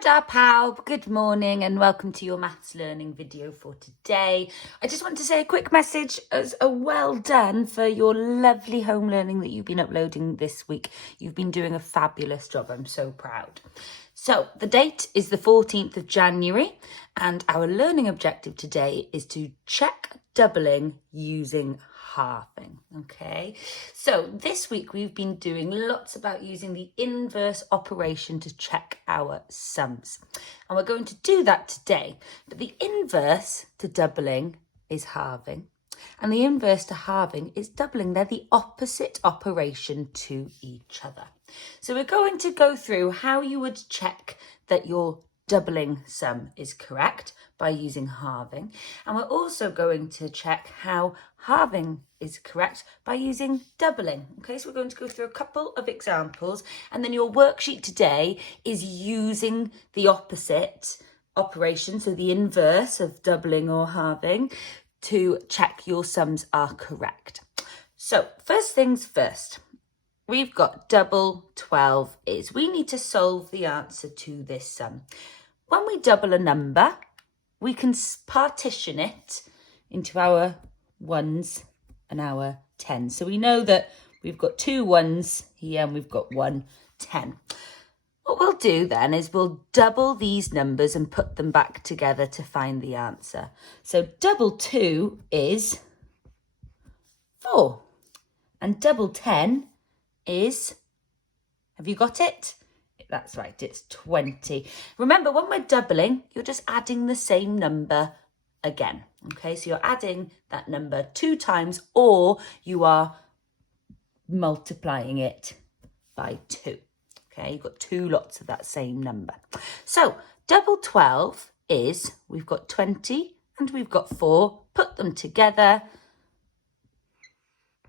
Tara Pow, good morning and welcome to your maths learning video for today. I just want to say a quick message as a well done for your lovely home learning that you've been uploading this week. You've been doing a fabulous job, I'm so proud. So the date is the 14th of January and our learning objective today is to check doubling using halving. Okay, so this week we've been doing lots about using the inverse operation to check our sums, and we're going to do that today. But the inverse to doubling is halving, and the inverse to halving is doubling. They're the opposite operation to each other. So we're going to go through how you would check that your doubling sum is correct by using halving, and we're also going to check how halving is correct by using doubling. Okay, so we're going to go through a couple of examples, and then your worksheet today is using the opposite operation, so the inverse of doubling or halving, to check your sums are correct. So first things first, we've got double 12 is. We need to solve the answer to this sum. When we double a number, we can partition it into our ones and our tens. So we know that we've got two ones here and we've got one 10. What we'll do then is we'll double these numbers and put them back together to find the answer. So double 2 is 4 and double 10 is, have you got it? That's right, it's 20. Remember, when we're doubling, you're just adding the same number again. Okay, so you're adding that number 2 times, or you are multiplying it by 2. Okay, you've got 2 lots of that same number. So double 12 is, we've got 20 and we've got 4. Put them together,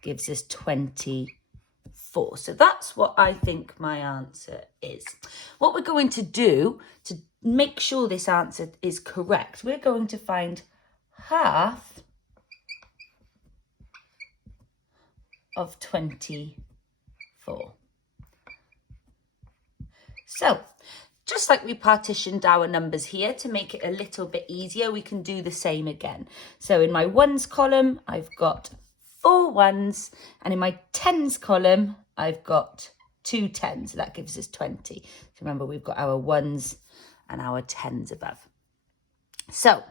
gives us 24. So that's what I think my answer is. What we're going to do to make sure this answer is correct, we're going to find half of 24. So just like we partitioned our numbers here to make it a little bit easier, we can do the same again. So in my ones column, I've got 4 ones, and in my tens column, I've got 2 tens. So that gives us 20. So remember, we've got our ones and our tens above. So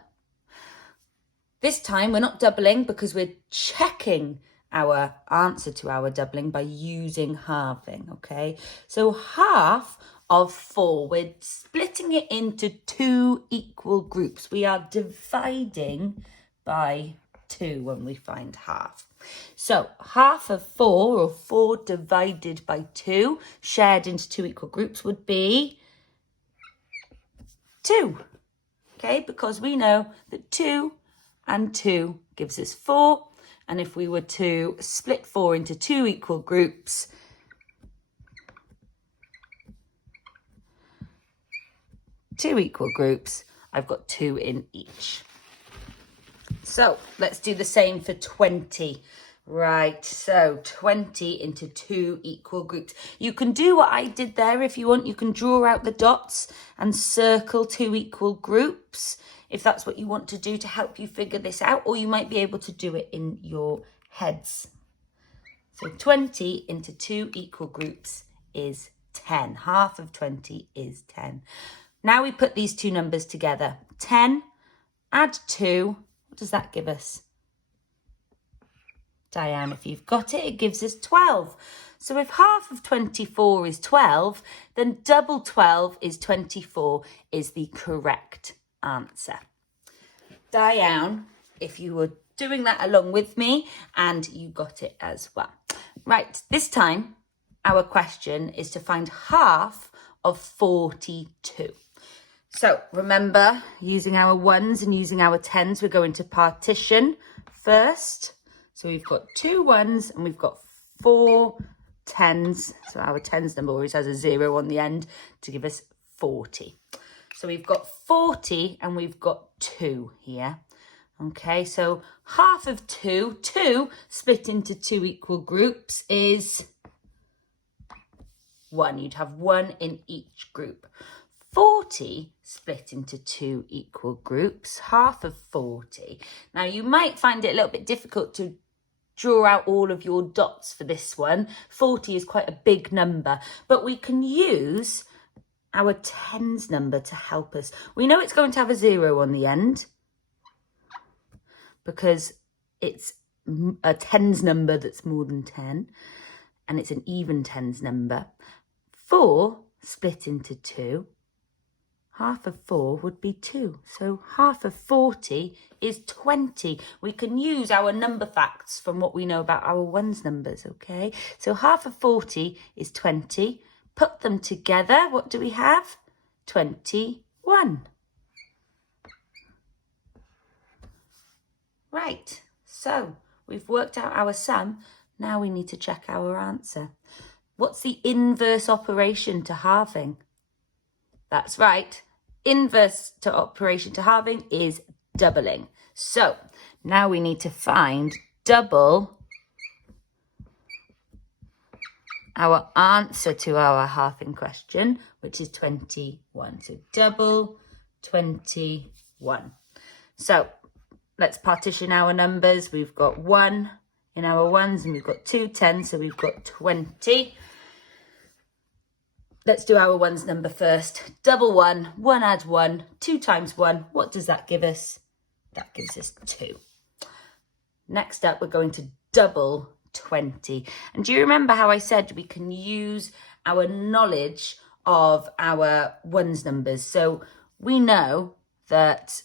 this time we're not doubling because we're checking our answer to our doubling by using halving, okay? So half of 4, we're splitting it into 2 equal groups. We are dividing by 2 when we find half. So half of 4, or 4 divided by 2, shared into 2 equal groups, would be 2. Okay, because we know that 2 and 2 gives us 4. And if we were to split 4 into 2 equal groups, I've got 2 in each. So let's do the same for 20. Right, so 20 into 2 equal groups. You can do what I did there if you want. You can draw out the dots and circle 2 equal groups if that's what you want to do to help you figure this out, or you might be able to do it in your heads. So 20 into 2 equal groups is 10. Half of 20 is 10. Now we put these two numbers together. 10, add 2. What does that give us? Diane, if you've got it, it gives us 12. So if half of 24 is 12, then double 12 is 24 is the correct answer. Diane, if you were doing that along with me and you got it as well. Right, this time our question is to find half of 42. So remember, using our ones and using our tens, we're going to partition first. So we've got 2 ones and we've got 4 tens. So our tens number always has a 0 on the end to give us 40. So we've got 40 and we've got 2 here. Okay, so half of 2 split into 2 equal groups is 1. You'd have 1 in each group. 40 split into 2 equal groups, half of 40. Now you might find it a little bit difficult to draw out all of your dots for this one. 40 is quite a big number, but we can use our tens number to help us. We know it's going to have a 0 on the end because it's a tens number that's more than 10, and it's an even tens number. 4 split into 2. Half of 4 would be 2. So half of 40 is 20. We can use our number facts from what we know about our ones numbers, okay? So half of 40 is 20. Put them together, what do we have? 21. Right, so we've worked out our sum. Now we need to check our answer. What's the inverse operation to halving? That's right. Inverse to operation to halving is doubling. So now we need to find double our answer to our halving question, which is 21. So double 21. So let's partition our numbers. We've got 1 in our ones and we've got 2 tens, so we've got 20. Let's do our ones number first. Double 1, 1 add 1, 2 times 1. What does that give us? That gives us 2. Next up, we're going to double 20. And do you remember how I said we can use our knowledge of our ones numbers? So we know that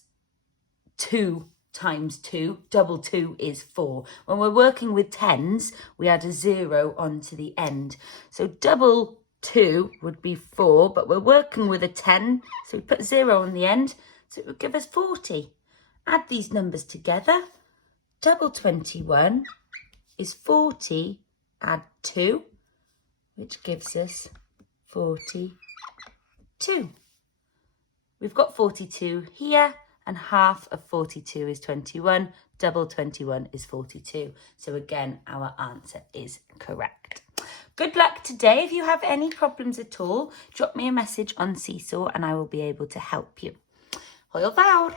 2 times 2, double 2 is 4. When we're working with tens, we add a 0 onto the end. So double 2 would be 4, but we're working with a 10, so we put 0 on the end, so it would give us 40. Add these numbers together. Double 21 is 40, add 2, which gives us 42. We've got 42 here, and half of 42 is 21. Double 21 is 42. So again, our answer is correct. Good luck today. If you have any problems at all, drop me a message on Seesaw and I will be able to help you. Hwyl fawr!